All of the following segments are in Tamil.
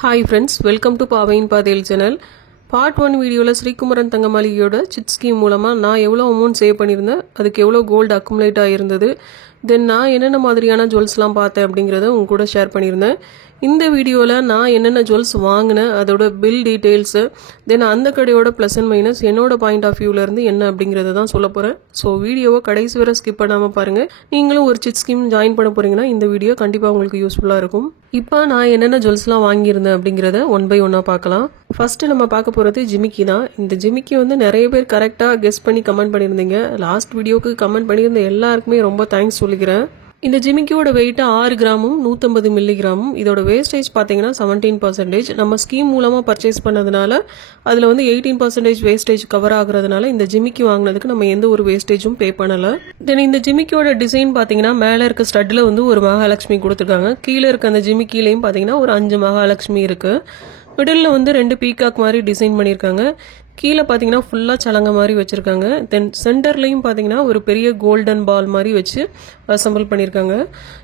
Hi friends, welcome to Paavayin Paadhiyal channel. Part 1 வீடியோல ஸ்ரீகுமரன் தங்கமாளிகையோட சிட் ஸ்கீம் மூலமா நான் எவ்வளவு அமௌண்ட் சேவ் பண்ணியிருந்தேன், அதுக்கு எவ்வளவு கோல்ட் அக்குமுலேட் ஆயிருந்தது, தென் நான் என்னென்ன மாதிரியான ஜுவல்ஸ்லாம் பார்த்தேன் அப்படிங்கறத உங்க கூட ஷேர் பண்ணியிருந்தேன். இந்த வீடியோல நான் என்னென்ன ஜுவல்ஸ் வாங்கினேன், அதோட பில் டீடைல்ஸ், தென் அந்த கடையோட ப்ளஸ் அண்ட் மைனஸ் என்னோட பாயிண்ட் ஆஃப் வியூல இருந்து என்ன அப்படிங்கறத தான் சொல்ல போறேன். ஸோ வீடியோவை கடைசி வரை ஸ்கிப் பண்ணாம பாருங்க. நீங்களும் ஒரு சிட் ஸ்கீம் ஜாயின் பண்ண போறீங்கன்னா இந்த வீடியோ கண்டிப்பா உங்களுக்கு யூஸ்ஃபுல்லா இருக்கும். இப்போ நான் என்னென்ன ஜுவல்ஸ்லாம் வாங்கியிருந்தேன் அப்படிங்கறத ஒன் பை ஒன்னா பார்க்கலாம். ஃபர்ஸ்ட் நம்ம பார்க்க போறது ஜிமிக்கி தான். இந்த ஜிமிக்கி வந்து நிறைய பேர் கரெக்டா கெஸ் பண்ணி கமெண்ட் பண்ணியிருந்தீங்க. லாஸ்ட் வீடியோக்கு கமெண்ட் பண்ணியிருந்த எல்லாருக்குமே ரொம்ப தேங்க்ஸ் சொல்லிக்கிறேன். இந்த ஜிமிக்கியோட வெயிட் 6 கிராமும் 150 மில்லிகிராமும். இதோட வேஸ்டேஜ் பார்த்தீங்கன்னா 17%. நம்ம ஸ்கீம் மூலமா பர்ச்சேஸ் பண்ணதுனால அதுல வந்து 18% வேஸ்டேஜ் கவர் ஆகுறதுனால இந்த ஜிமிக்கி வாங்கினதுக்கு நம்ம எந்த ஒரு வேஸ்டேஜும் பே பண்ணல. தென் இந்த ஜிமிக்கியோட டிசைன் பார்த்தீங்கன்னா மேல இருக்க ஸ்டட்ல வந்து ஒரு மகாலட்சுமி கொடுத்துருக்காங்க. கீழே இருக்க அந்த ஜிமிக்கிலையும் பார்த்தீங்கன்னா ஒரு 5 மகாலட்சுமி இருக்கு. மிடில் வந்து 2 பீகாக் மாதிரி டிசைன் பண்ணியிருக்காங்க. கீழே பார்த்தீங்கன்னா ஃபுல்லாக சலங்க மாதிரி வச்சிருக்காங்க. தென் சென்டர்லையும் பார்த்தீங்கன்னா ஒரு பெரிய கோல்டன் பால் மாதிரி வச்சு அசம்பிள் பண்ணியிருக்காங்க.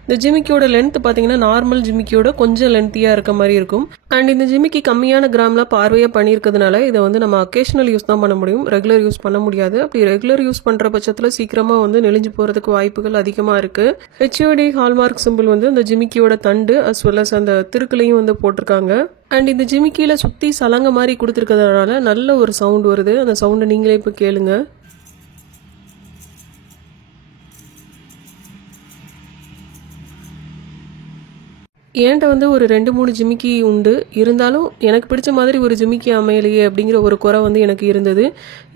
இந்த ஜிமிக்கியோட லென்த் பார்த்தீங்கன்னா நார்மல் ஜிமிக்கியோட கொஞ்சம் லென்த்தியாக இருக்க மாதிரி இருக்கும். அண்ட் இந்த ஜிமிக்கி கம்மியான கிராமில் பார்வையாக பண்ணியிருக்கிறதுனால இதை வந்து நம்ம அக்கேஷனல் யூஸ் தான் பண்ண முடியும், ரெகுலர் யூஸ் பண்ண முடியாது. அப்படி ரெகுலர் யூஸ் பண்ணுற பட்சத்தில் சீக்கிரமாக வந்து நெளிஞ்சு போகிறதுக்கு வாய்ப்புகள் அதிகமாக இருக்கு. HUD ஹால்மார்க் சிம்பிள் வந்து இந்த ஜிமிக்கியோட தண்டு அஸ் வெல் அஸ் அந்த திருக்குலையும் வந்து போட்டிருக்காங்க. அண்ட் இந்த ஜிமிக்கியில சுத்தி சலங்க மாதிரி கொடுத்துருக்கிறதுனால நல்ல ஒரு சவுண்ட் வருது. அந்த சவுண்டை நீங்களே இப்போ கேளுங்க. என்கிட்ட வந்து ஒரு 2-3 ஜிமிக்கி உண்டு. இருந்தாலும் எனக்கு பிடிச்ச மாதிரி ஒரு ஜிமிக்கி அமையலையே அப்படிங்கிற ஒரு குறை வந்து எனக்கு இருந்தது.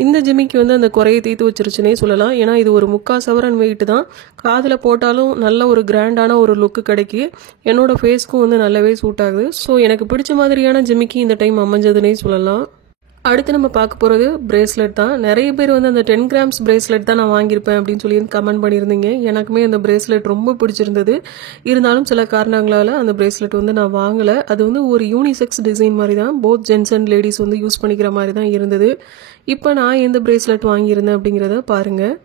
இந்த ஜிமிக்கி வந்து அந்த குறையை தீர்த்து வச்சிருச்சுனே சொல்லலாம். ஏன்னா இது ஒரு 3/4 சவரன் வெயிட் தான். காதில் போட்டாலும் நல்ல ஒரு கிராண்டான ஒரு லுக்கு கிடைக்கி. என்னோட ஃபேஸ்க்கும் வந்து நல்லாவே சூட் ஆகுது. ஸோ எனக்கு பிடிச்ச மாதிரியான ஜிமிக்கி இந்த டைம் அமைஞ்சதுன்னே சொல்லலாம். அடுத்து நம்ம பார்க்க போகிறது பிரேஸ்லெட் தான். நிறைய பேர் வந்து அந்த 10 கிராம்ஸ் பிரேஸ்லெட் தான் நான் வாங்கியிருப்பேன் அப்படின்னு சொல்லி கமெண்ட் பண்ணியிருந்தீங்க. எனக்குமே அந்த பிரேஸ்லெட் ரொம்ப பிடிச்சிருந்தது. இருந்தாலும் சில காரணங்களால் அந்த பிரேஸ்லெட் வந்து நான் வாங்கலை. அது வந்து ஒரு யூனிசெக்ஸ் டிசைன் மாதிரி தான், போத் ஜென்ஸ் அண்ட் லேடிஸ் வந்து யூஸ் பண்ணிக்கிற மாதிரி தான் இருந்தது. இப்போ நான் எந்த பிரேஸ்லெட் வாங்கியிருந்தேன் அப்படிங்கிறத பாருங்கள்.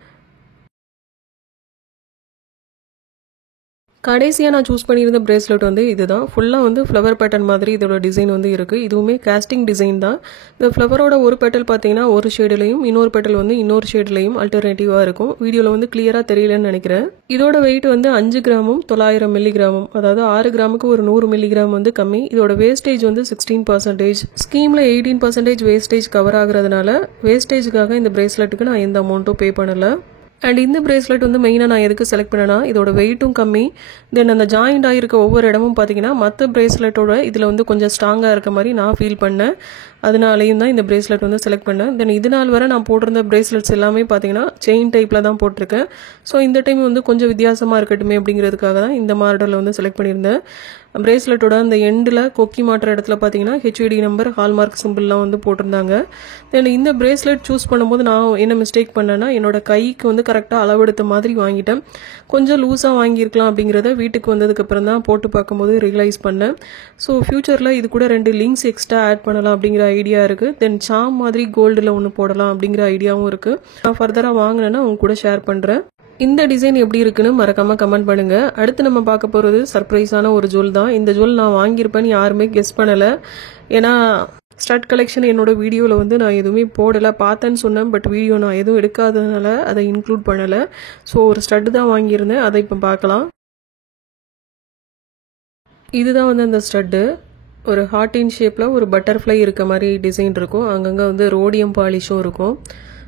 கடைசியாக நான் சூஸ் பண்ணியிருந்த பிரேஸ்லெட் வந்து இதுதான். ஃபுல்லாக வந்து ஃப்ளவர் பேட்டர்ன் மாதிரி இதோட டிசைன் வந்து இருக்குது. இதுவுமே காஸ்டிங் டிசைன் தான். இந்த ஃப்ளவரோட ஒரு பெட்டல் பார்த்தீங்கன்னா ஒரு ஷேட்லையும், இன்னொரு பெட்டல் வந்து இன்னொரு ஷேட்லையும் அல்டர்னேட்டிவாக இருக்கும். வீடியோவில் வந்து கிளியராக தெரியலன்னு நினைக்கிறேன். இதோட வெயிட் வந்து 5 கிராமும் 900 மில்லிகிராமும், அதாவது 6 கிராமுக்கு ஒரு 100 மில்லிகிராம் வந்து கம்மி. இதோட வேஸ்டேஜ் வந்து 16%. ஸ்கீமில் 18% வேஸ்டேஜ் கவர் ஆகுறதுனால வேஸ்டேஜுக்காக இந்த பிரேஸ்லெட்டுக்கு நான் எந்த அமௌண்ட்டும் பே பண்ணலை. அண்ட் இந்த பிரேஸ்லெட் வந்து மெயினாக நான் எதுக்கு செலக்ட் பண்ணேன்னா இதோட வெயிட்டும் கம்மி. தென் அந்த ஜாயிண்ட் ஆகிருக்க ஒவ்வொரு இடமும் பார்த்தீங்கன்னா மற்ற பிரேஸ்லெட்டோட இதில் வந்து கொஞ்சம் ஸ்ட்ராங்காக இருக்க மாதிரி நான் ஃபீல் பண்ணேன். அதனாலையும் தான் இந்த பிரேஸ்லெட் வந்து செலக்ட் பண்ணேன். தென் இது நாள் வரை நான் போட்டிருந்த பிரேஸ்லெட்ஸ் எல்லாமே பார்த்தீங்கன்னா செயின் டைப்பில் தான் போட்டிருக்கேன். ஸோ இந்த டைம் வந்து கொஞ்சம் வித்தியாசமாக இருக்கட்டுமே அப்படிங்கிறதுக்காக தான் இந்த மாடலில் வந்து செலக்ட் பண்ணியிருந்தேன். பிரேஸ்லெட்டோட அந்த எண்டில் கொக்கி மாட்டுற இடத்துல பார்த்தீங்கன்னா HUD நம்பர் ஹால்மார்க் சிம்பிள்லாம் வந்து போட்டிருந்தாங்க. தென் இந்த பிரேஸ்லெட் சூஸ் பண்ணும்போது நான் என்ன மிஸ்டேக் பண்ணேன்னா என்னோட கைக்கு வந்து கரெக்டாக அளவெடுத்த மாதிரி வாங்கிட்டேன். கொஞ்சம் லூஸாக வாங்கியிருக்கலாம் அப்படிங்கிறத வீட்டுக்கு வந்ததுக்கப்புறம் தான் போட்டு பார்க்கும்போது ரியலைஸ் பண்ணேன். ஸோ ஃபியூச்சரில் இது கூட 2 லிங்க்ஸ் எக்ஸ்ட்ரா ஆட் பண்ணலாம் அப்படிங்கிற ஐடியா இருக்குது. தென் சாம் மாதிரி கோல்டில் ஒன்று போடலாம் அப்படிங்கிற ஐடியாவும் இருக்குது. நான் ஃபர்தராக வாங்கினேன்னா உங்க கூட ஷேர் பண்ணுறேன். இந்த டிசைன் எப்படி இருக்குன்னு மறக்காம கமெண்ட் பண்ணுங்க. அடுத்து நம்ம பார்க்க போகிறது சர்ப்ரைஸான ஒரு ஜுவல் தான். இந்த ஜுவல் நான் வாங்கியிருப்பேன்னு யாருமே கெஸ் பண்ணலை. ஏன்னா ஸ்டட் கலெக்ஷன் என்னோட வீடியோவில் வந்து நான் எதுவுமே போடலை. பார்த்தேன்னு சொன்னேன், பட் வீடியோ நான் எதுவும் எடுக்காததுனால அதை இன்க்ளூட் பண்ணலை. ஸோ ஒரு ஸ்டட் தான் வாங்கியிருந்தேன், அதை இப்போ பார்க்கலாம். இதுதான் வந்து அந்த ஸ்டட்டு. ஒரு ஹார்ட்டின் ஷேப்பில் ஒரு பட்டர்ஃப்ளை இருக்க மாதிரி டிசைன் இருக்கும். அங்கங்கே வந்து ரோடியம் பாலிஷும் இருக்கும்.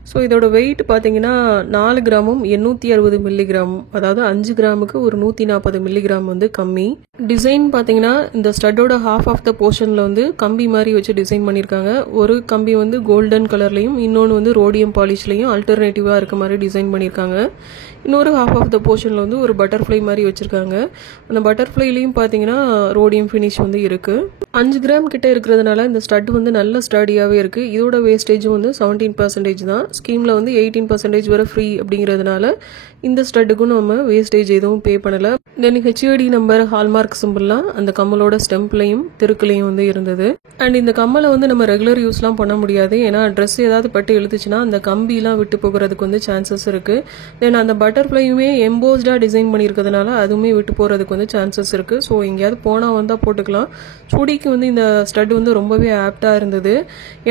ஸோ இதோட வெயிட் பார்த்தீங்கன்னா 4 கிராமும் 860 மில்லிகிராமும், அதாவது 5 கிராமுக்கு ஒரு 140 மில்லிகிராம் வந்து கம்மி. டிசைன் பார்த்தீங்கன்னா இந்த ஸ்டட்டோட ஹாஃப் ஆஃப் த போர்ஷனில் வந்து கம்பி மாதிரி வச்சு டிசைன் பண்ணியிருக்காங்க. ஒரு கம்பி வந்து கோல்டன் கலர்லையும் இன்னொன்று வந்து ரோடியம் பாலிஷ்லையும் அல்டர்னேட்டிவாக இருக்க மாதிரி டிசைன் பண்ணியிருக்காங்க. இன்னொரு ஹாஃப் ஆஃப் த போர்ஷனில் வந்து ஒரு பட்டர்ஃப்ளை மாதிரி வச்சுருக்காங்க. அந்த பட்டர்ஃப்ளைலையும் பார்த்தீங்கன்னா ரோடியம் ஃபினிஷ் வந்து இருக்குது. 5 கிராம் கிட்ட இருக்கிறதுனால இந்த ஸ்டட் வந்து நல்ல ஸ்டடியாகவே இருக்குது. இதோட வேஸ்டேஜும் வந்து 17% தான். ஸ்கீமில் வந்து 18% வரை ஃப்ரீ அப்படிங்கிறதுனால இந்த ஸ்டட்டுக்கும் நம்ம வேஸ்டேஜ் எதுவும் பே பண்ணலை. தென் ஹெச்ஓடி நம்பர் ஹால்மார்க் சிம்பிள்லாம் அந்த கம்மலோட ஸ்டெம்ப்லையும் திருக்குலையும் வந்து இருந்தது. அண்ட் இந்த கம்மலை வந்து நம்ம ரெகுலர் யூஸ்லாம் பண்ண முடியாது, ஏன்னா ட்ரெஸ் ஏதாவது பட்டு இழுத்துச்சுன்னா அந்த கம்பிலாம் விட்டு போகிறதுக்கு வந்து சான்சஸ் இருக்குது. தென் அந்த பட்டர்ஃப்ளையுமே எம்போஸ்டாக டிசைன் பண்ணியிருக்கிறதுனால அதுவுமே விட்டு போகிறதுக்கு வந்து சான்சஸ் இருக்குது. ஸோ எங்கேயாவது போனால் வந்தால் போட்டுக்கலாம். சுடிக்கு வந்து இந்த ஸ்டட் வந்து ரொம்பவே ஆப்டாக இருந்தது.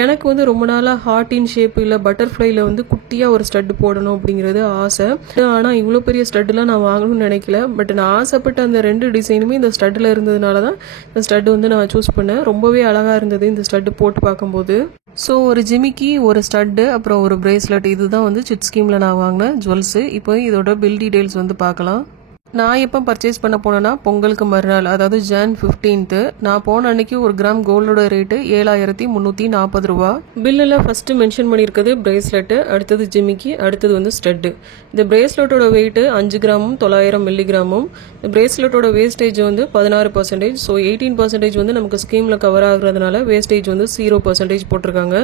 எனக்கு வந்து ரொம்ப நாளாக ஹார்ட்டின் ஷேப் இல்லை பட்டர்ஃப்ளைல வந்து குட்டியாக ஒரு ஸ்டட் போடணும் அப்படிங்கிறது ஆசை. ஆனால் இவ்வளோ பெரிய ஸ்டட்லாம் நான் வாங்கணும்னு நினைக்கல. பட் நான் ஆசைப்பட்ட அந்த 2 டிசைனுமே இந்த ஸ்டட்டில் இருந்ததுனால தான் இந்த ஸ்டட் வந்து நான் சூஸ் பண்ணேன். ரொம்பவே அழகாக இருந்தது இந்த ஸ்டட் போட்டு பார்க்கும்போது. ஸோ ஒரு ஜிமிக்கி, ஒரு ஸ்டட்டு, அப்புறம் ஒரு பிரேஸ்லெட், இதுதான் வந்து சிட் ஸ்கீமில் நான் வாங்கினேன் ஜுவல்ஸு. இப்போ இதோட பில் டீடைல்ஸ் வந்து பார்க்கலாம். நான் எப்போ பர்ச்சேஸ் பண்ண போனேன்னா பொங்கலுக்கு மறுநாள், அதாவது ஜான் 15th. நான் போன அன்னைக்கு 1 கிராம் கோல்டோட ரேட்டு 7340 ரூபா. பில்லில் ஃபஸ்ட்டு மென்ஷன் பண்ணியிருக்கிறது பிரேஸ்லெட்டு, அடுத்தது ஜிமிக்கி, அடுத்தது வந்து ஸ்டட்டு. இந்த பிரேஸ்லெட்டோட வெயிட்டு 5 கிராமும் 900 மில்லிகிராமும். இந்த பிரேஸ்லெட்டோட வேஸ்டேஜ் வந்து 16%. ஸோ 18% வந்து நமக்கு ஸ்கீமில் கவர் ஆகுறதுனால வேஸ்டேஜ் வந்து 0% போட்டிருக்காங்க.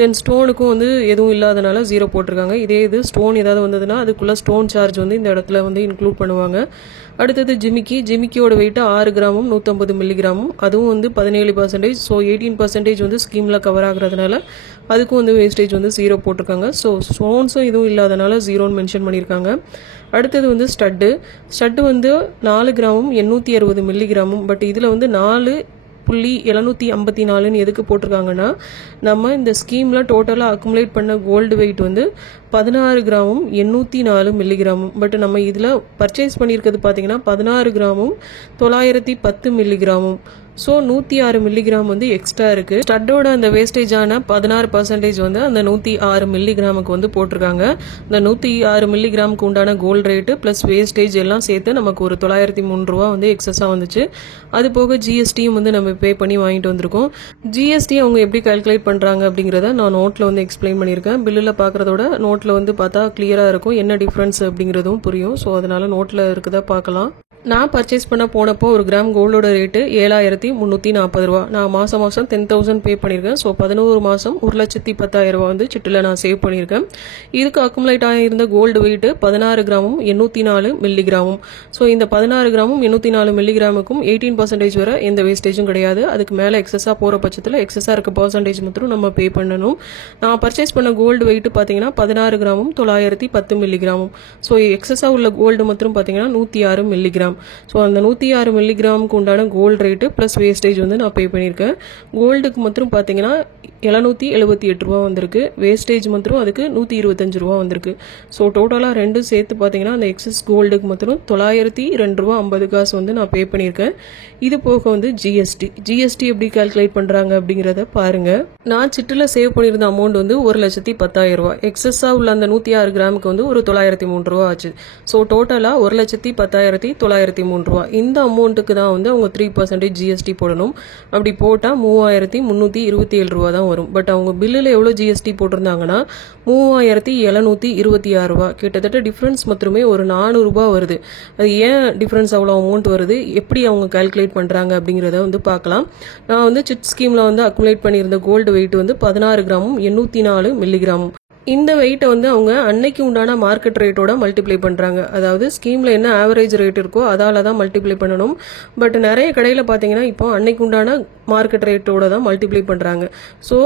தென் ஸ்டோனுக்கும் வந்து எதுவும் இல்லாதனால 0 போட்டிருக்காங்க. இதே இது ஸ்டோன் ஏதாவது வந்ததுன்னா அதுக்குள்ளே ஸ்டோன் சார்ஜ் வந்து இந்த இடத்துல வந்து இன்க்ளூட் பண்ணுவாங்க. அடுத்தது ஜிமிக்கியோட வெயிட் 6 கிராமும் 150 மில்லிகிராமும். அதுவும் வந்து 17%. ஸோ 18% வந்து ஸ்கீமில் கவர் ஆகுறதுனால அதுக்கும் வந்து வேஸ்டேஜ் வந்து 0 போட்டிருக்காங்க. ஸோ ஸ்டோன்ஸும் இதுவும் இல்லாதனால 0ன்னு மென்ஷன் பண்ணியிருக்காங்க. அடுத்தது வந்து ஸ்டட்டு வந்து 4 கிராமும் 860 மில்லிகிராமும். பட் இதில் வந்து 4.754 எதுக்கு போட்டிருக்காங்கன்னா, நம்ம இந்த ஸ்கீமில் டோட்டலாக அக்குமுலேட் பண்ண கோல்டு வெயிட் வந்து 16 கிராமும் 804 மில்லிகிராமும். பட் நம்ம இதில் பர்ச்சேஸ் பண்ணியிருக்கிறது பார்த்தீங்கன்னா 16 கிராமும் 910 மில்லிகிராமும். ஸோ 106 மில்லிகிராம் வந்து எக்ஸ்ட்ரா இருக்குது. ஸ்டட்டோட அந்த வேஸ்டேஜான 16% வந்து அந்த 106 மில்லிகிராமுக்கு வந்து போட்டிருக்காங்க. இந்த 106 மில்லிகிராமுக்கு உண்டான கோல்டு ரேட்டு ப்ளஸ் வேஸ்டேஜ் எல்லாம் சேர்த்து நமக்கு ஒரு 903 ரூபா வந்து எக்ஸஸாக வந்துச்சு. அது போக ஜிஎஸ்டியும் வந்து நம்ம பே பண்ணி வாங்கிட்டு வந்திருக்கோம். ஜிஎஸ்டி அவங்க எப்படி கால்குலேட் பண்ணுறாங்க அப்படிங்கிறத நான் நோட்டில் வந்து எக்ஸ்பிளைன் பண்ணியிருக்கேன். பில்லில் பார்க்குறதோட நோட்டில் வந்து பார்த்தா கிளியராக இருக்கும், என்ன டிஃப்ரென்ஸ் அப்படிங்கிறதும் புரியும். ஸோ அதனால நோட்டில் இருக்குதா பார்க்கலாம். நான் பர்ச்சேஸ் பண்ண போனப்போ 1 கிராம் கோல்டோட ரேட்டு 7340 ரூபா. நான் மாதம் 10,000 பே பண்ணியிருக்கேன். ஸோ 11 மாதம் 1,10,000 ரூபா வந்து சிட்டில் நான் சேவ் பண்ணியிருக்கேன். இதுக்கு அக்குமுலேட் ஆகியிருந்த கோல்டு வெயிட்டு 16 கிராமும் 804 மில்லிகிராமும். ஸோ இந்த 16 கிராமும் 804 மில்லிகிராமுக்கும் 18% வரை எந்த வேஸ்டேஜும் கிடையாது. அதுக்கு மேலே எக்ஸஸாக போகிற பட்சத்தில் எக்ஸஸாக இருக்க பர்சன்டேஜ் மட்டும் நம்ம பே பண்ணணும். நான் பர்ச்சேஸ் பண்ண கோல்டு வெயிட்டு பார்த்தீங்கன்னா 16 கிராமும் 910 மில்லிகிராமும். ஸோ எக்ஸஸாக உள்ள கோல்டு மட்டும் பார்த்தீங்கன்னா 106 மில்லிகிராம். ஸோ அந்த 106 மில்லிகிராமுக்கு உண்டான கோல்டு ரேட்டு ப்ளஸ் வேஸ்டேஜ் வந்து நான் பே பண்ணியிருக்கேன். கோல்டுக்கு மட்டும் பார்த்தீங்கன்னா 778 ரூபா வந்திருக்கு. வேஸ்டேஜ் மட்டும் அதுக்கு 125 ரூபா வந்திருக்கு. ஸோ டோட்டலாக ரெண்டும் சேர்த்து பார்த்தீங்கன்னா அந்த எக்ஸஸ் கோல்டுக்கு மட்டும் 902 ரூபா 50 காசு வந்து நான் பே பண்ணியிருக்கேன். இது போக வந்து ஜிஎஸ்டி எப்படி கால்குலேட் பண்ணுறாங்க அப்படிங்கிறத பாருங்க. நான் சிட்டில் சேவ் பண்ணியிருந்த அமௌண்ட் வந்து 1,10,000 ரூபா. எக்ஸஸாக உள்ள அந்த 106 கிராமுக்கு வந்து ஒரு 903 ரூபா ஆச்சு. ஸோ டோட்டலாக 1,10,903 ரூபா. இந்த அமௌண்ட்டுக்கு தான் வந்து அவங்க 3% ஜிஎஸ்டி போடணும். அப்படி போட்டால் 3,327 ரூபா தான் வரும். பட் அவங்க பில்லில் எவ்வளோ ஜிஎஸ்டி போட்டிருந்தாங்கன்னா 3,726 ரூபா. கிட்டத்தட்ட டிஃப்ரென்ஸ் மட்டுமே ஒரு 400 ரூபா வருது. அது ஏன் டிஃப்ரென்ஸ் அவ்வளோ அமௌண்ட் வருது, எப்படி அவங்க கால்குலேட் பண்ணுறாங்க அப்படிங்கிறத வந்து பார்க்கலாம். நான் வந்து சிட் ஸ்கீமில் வந்து அக்குமுலேட் பண்ணியிருந்த கோல்டு வெயிட் வந்து 16 கிராமும் 804 மில்லிகிராமும். இந்த வெயிட்டை வந்து அவங்க அன்னைக்கு உண்டான மார்க்கெட் ரேட்டோட மல்டிப்ளை பண்ணுறாங்க. அதாவது ஸ்கீமில் என்ன ஆவரேஜ் ரேட் இருக்கோ அதால தான் மல்டிப்ளை பண்ணணும். பட் நிறைய கடையில் பார்த்தீங்கன்னா இப்போ அன்னைக்கு உண்டான மார்க்கெட் ரேட்டோட தான் மல்டிப்ளை பண்ணுறாங்க. ஸோ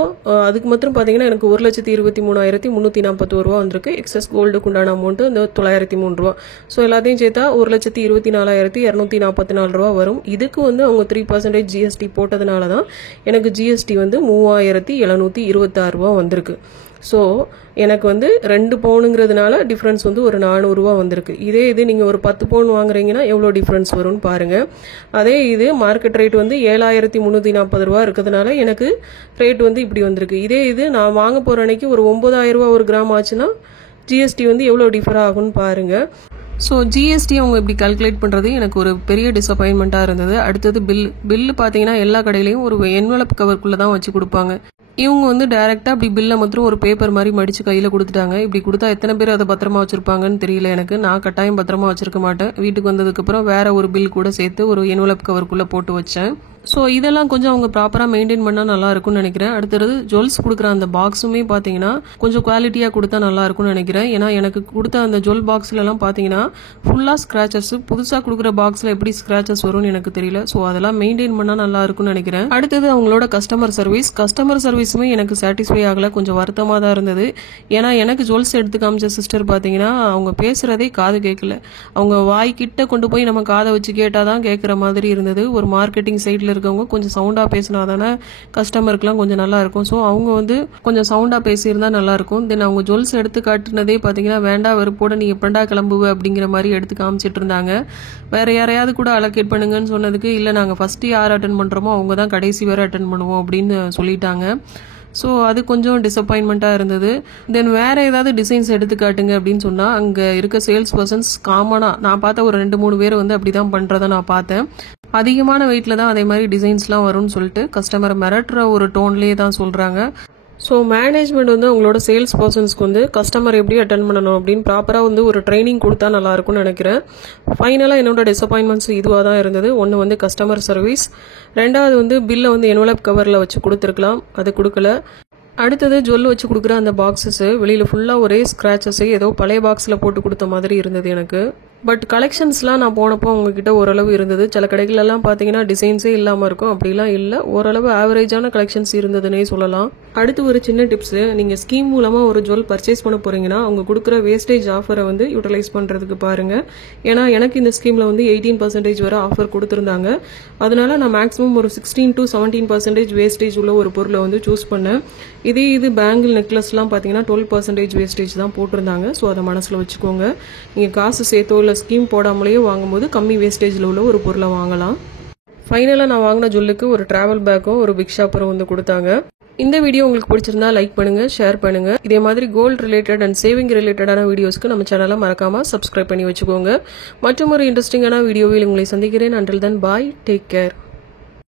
அதுக்கு மட்டும் பார்த்தீங்கன்னா எனக்கு 1,23,341 ரூபா வந்திருக்கு. எக்ஸஸ் கோல்டுக்கு உண்டான அமௌண்ட் அந்த 903 ரூபா. ஸோ எல்லாத்தையும் சேர்த்தா 1,24,244 ரூபா வரும். இதுக்கு வந்து அவங்க 3% ஜிஎஸ்டி போட்டதுனால தான் எனக்கு ஜிஎஸ்டி வந்து 3,726 ரூபா வந்திருக்கு. ஸோ எனக்கு வந்து 2 பவுனுங்கிறதுனால டிஃப்ரென்ஸ் வந்து ஒரு 400 ரூபா வந்திருக்கு. இதே இது நீங்கள் ஒரு 10 பவுன் வாங்குறீங்கன்னா எவ்வளோ டிஃப்ரென்ஸ் வரும்னு பாருங்கள். அதே இது மார்க்கெட் ரேட் வந்து 7,340 ரூபா இருக்கிறதுனால எனக்கு ரேட் வந்து இப்படி வந்திருக்கு. இதே இது நான் வாங்க போகிற அன்னைக்கு ஒரு 9,000 ரூபா ஒரு கிராம் ஆச்சுன்னா ஜிஎஸ்டி வந்து எவ்வளோ டிஃபர் ஆகும்னு பாருங்கள். ஸோ ஜிஎஸ்டி அவங்க இப்படி கால்குலேட் பண்ணுறது எனக்கு ஒரு பெரிய டிசப்பாயின்மெண்ட்டாக இருந்தது. அடுத்தது பில்லு பார்த்தீங்கன்னா எல்லா கடையிலையும் ஒரு என்வலப் கவருக்குள்ளே தான் வச்சு கொடுப்பாங்க. இவங்க வந்து டைரெக்டாக அப்படி பில்லை மட்டும் ஒரு பேப்பர் மாதிரி மடித்து கையில் கொடுத்துட்டாங்க. இப்படி கொடுத்தா எத்தனை பேர் அதை பத்திரமா வச்சுருப்பாங்கன்னு தெரியல எனக்கு. நான் கட்டாயம் பத்திரமா வச்சுருக்க மாட்டேன். வீட்டுக்கு வந்ததுக்கப்புறம் வேற ஒரு பில் கூட சேர்த்து ஒரு என்வலப் கவருக்குள்ளே போட்டு வச்சேன். ஸோ இதெல்லாம் கொஞ்சம் அவங்க ப்ராப்பராக மெயின்டைன் பண்ணால் நல்லா இருக்கும்னு நினைக்கிறேன். அடுத்தது ஜுவல்ஸ் கொடுக்குற அந்த பாக்ஸுமே பார்த்தீங்கன்னா கொஞ்சம் குவாலிட்டியாக கொடுத்தா நல்லா இருக்கும்னு நினைக்கிறேன். ஏன்னா எனக்கு கொடுத்த அந்த ஜுவல் பாக்ஸ்லலாம் பார்த்தீங்கன்னா ஃபுல்லாக ஸ்க்ராச்சஸ், புதுசாக கொடுக்குற பாக்ஸில் எப்படி ஸ்க்ராச்சஸ் வரும்னு எனக்கு தெரியல. ஸோ அதெல்லாம் மெயின்டைன் பண்ணால் நல்லா இருக்கும்னு நினைக்கிறேன். அடுத்தது அவங்களோட கஸ்டமர் சர்வீஸுமே எனக்கு சாட்டிஸ்ஃபை ஆகலை, கொஞ்சம் வருத்தமாக தான் இருந்தது. ஏன்னா எனக்கு ஜுவல்ஸ் எடுத்து காமிச்ச சிஸ்டர் பார்த்தீங்கன்னா அவங்க பேசுகிறதே காது கேட்கல. அவங்க வாய்க்கிட்ட கொண்டு போய் நம்ம காதை வச்சு கேட்டால் தான் கேட்குற மாதிரி இருந்தது. ஒரு மார்க்கெட்டிங் சைடில் இருக்கவங்க கொஞ்சம் சவுண்டாக பேசினா தானே கஸ்டமருக்குலாம் கொஞ்சம் நல்லா இருக்கும். ஸோ அவங்க வந்து கொஞ்சம் சவுண்டாக பேசியிருந்தா நல்லா இருக்கும். தென் அவங்க ஜுவல்ஸ் எடுத்து காட்டுனதே பார்த்தீங்கன்னா வேண்டா வெறுப்போட நீ எப்படா கிளம்புவ அப்படிங்கிற மாதிரி எடுத்து காமிச்சிட்டு இருந்தாங்க. வேற யாரையாவது கூட அலோகேட் பண்ணுங்கன்னு சொன்னதுக்கு இல்லை நாங்கள் ஃபர்ஸ்ட் யார் அட்டன் பண்ணுறோமோ அவங்க தான் கடைசி வரை அட்டன் பண்ணுவோம் அப்படின்னு சொல்லிட்டாங்க. ஸோ அது கொஞ்சம் டிசப்பாயின்மெண்ட்டாக இருந்தது. தென் வேறு ஏதாவது டிசைன்ஸ் எடுத்து காட்டுங்க அப்படின்னு சொன்னால் அங்கே இருக்க சேல்ஸ் பர்சன்ஸ் காமனாக நான் பார்த்த ஒரு 2-3 பேர் வந்து அப்படி தான் பண்ணுறதை நான் பார்த்தேன். அதிகமான வெயிட்டில் தான் அதே மாதிரி டிசைன்ஸ்லாம் வரும்னு சொல்லிட்டு கஸ்டமரை மிரட்டுற ஒரு டோன்லேயே தான் சொல்கிறாங்க. ஸோ மேனேஜ்மெண்ட் வந்து அவங்களோட சேல்ஸ் பர்சன்ஸ்க்கு வந்து கஸ்டமர் எப்படி அட்டன் பண்ணணும் அப்படின்னு ப்ராப்பராக வந்து ஒரு ட்ரைனிங் கொடுத்தா நல்லாயிருக்கும்னு நினைக்கிறேன். ஃபைனலாக என்னோட டிசப்பாயின்மெண்ட்ஸ் இதுவாக தான் இருந்தது. ஒன்று வந்து கஸ்டமர் சர்வீஸ், ரெண்டாவது வந்து பில்லை வந்து என்வலப் கவரில் வச்சு கொடுத்துருக்கலாம், அது கொடுக்கல. அடுத்தது ஜுவல் வச்சு கொடுக்குற அந்த பாக்ஸஸ் வெளியில் ஃபுல்லாக ஒரே ஸ்க்ராச்சஸ், ஏதோ பழைய பாக்ஸில் போட்டு கொடுத்த மாதிரி இருந்தது எனக்கு. பட் கலெக்ஷன்ஸ்லாம் நான் போனப்போ உங்ககிட்ட ஓரளவு இருந்தது. சில கடைகளெல்லாம் பார்த்தீங்கன்னா டிசைன்ஸே இல்லாமல் இருக்கும், அப்படிலாம் இல்லை, ஓரளவு ஆவரேஜான கலெக்ஷன்ஸ் இருந்ததுன்னே சொல்லலாம். அடுத்து ஒரு சின்ன டிப்ஸு, நீங்கள் ஸ்கீம் மூலமாக ஒரு ஜுவல் பர்ச்சேஸ் பண்ண போகிறீங்கன்னா அவங்க கொடுக்குற வேஸ்டேஜ் ஆஃபரை வந்து யூட்டிலைஸ் பண்ணுறதுக்கு பாருங்கள். ஏன்னா எனக்கு இந்த ஸ்கீமில் வந்து 18% வரை ஆஃபர் கொடுத்துருந்தாங்க. அதனால நான் மேக்ஸிமம் ஒரு 16 to 17% வேஸ்டேஜ் உள்ள ஒரு பொருளை வந்து சூஸ் பண்ணேன். இது பேங்கிள் நெக்லஸ்லாம் பார்த்தீங்கன்னா 12% வேஸ்டேஜ் தான் போட்டிருந்தாங்க. ஸோ அதை மனசில் வச்சுக்கோங்க. நீங்கள் காசு சேர்த்தோ இல்லை ஸ்கீம் போடாமலேயே வாங்கும்போது கம்மி வேஸ்டேஜில் உள்ள ஒரு பொருளை வாங்கலாம். ஃபைனலாக நான் வாங்கின ஜுவல்லுக்கு ஒரு ட்ராவல் பேக்கும் ஒரு பிக் ஷாப்பரும் வந்து கொடுத்தாங்க. இந்த வீடியோ உங்களுக்கு பிடிச்சிருந்தா லைக் பண்ணுங்க, ஷேர் பண்ணுங்க. இதே மாதிரி கோல்டு ரிலேட்டட் அண்ட் சேவிங் ரிலேட்டடான வீடியோஸ்க்கு நம்ம சேனலை மறக்காம சப்ஸ்கிரைப் பண்ணி வச்சுக்கோங்க. மற்றும் ஒரு இன்ட்ரெஸ்டிங்கான வீடியோவில் உங்களை சந்திக்கிறேன். அண்டில் தென் பாய், டேக் கேர்.